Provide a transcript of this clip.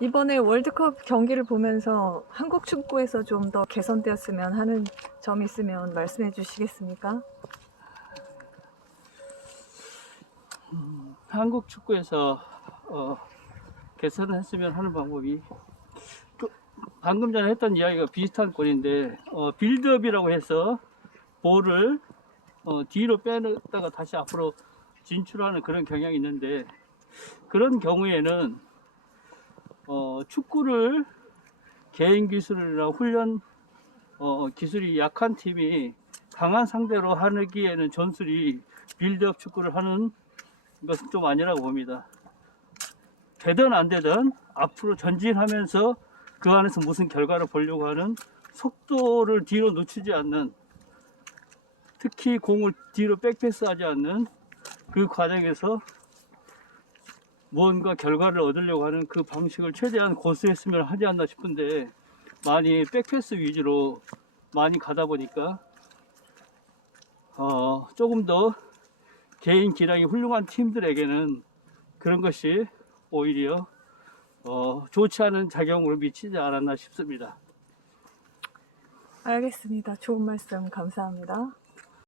이번에 월드컵 경기를 보면서 한국 축구에서 좀 더 개선되었으면 하는 점이 있으면 말씀해 주시겠습니까? 한국 축구에서 어, 개선을 했으면 하는 방법이 그 방금 전에 했던 이야기가 비슷한 꼴인데 어, 빌드업이라고 해서 볼을 어, 뒤로 빼다가 다시 앞으로 진출하는 그런 경향이 있는데 그런 경우에는 어, 축구를 개인 기술이나 훈련 어, 기술이 약한 팀이 강한 상대로 하기에는 전술이 빌드업 축구를 하는 것은 좀 아니라고 봅니다. 되든 안 되든 앞으로 전진하면서 그 안에서 무슨 결과를 보려고 하는 속도를 뒤로 늦추지 않는 특히 공을 뒤로 백패스하지 않는 그 과정에서 무언가 결과를 얻으려고 하는 그 방식을 최대한 고수했으면 하지 않나 싶은데 많이 백패스 위주로 많이 가다 보니까 어, 조금 더 개인 기량이 훌륭한 팀들에게는 그런 것이 오히려 어, 좋지 않은 작용을 미치지 않았나 싶습니다. 알겠습니다. 좋은 말씀 감사합니다.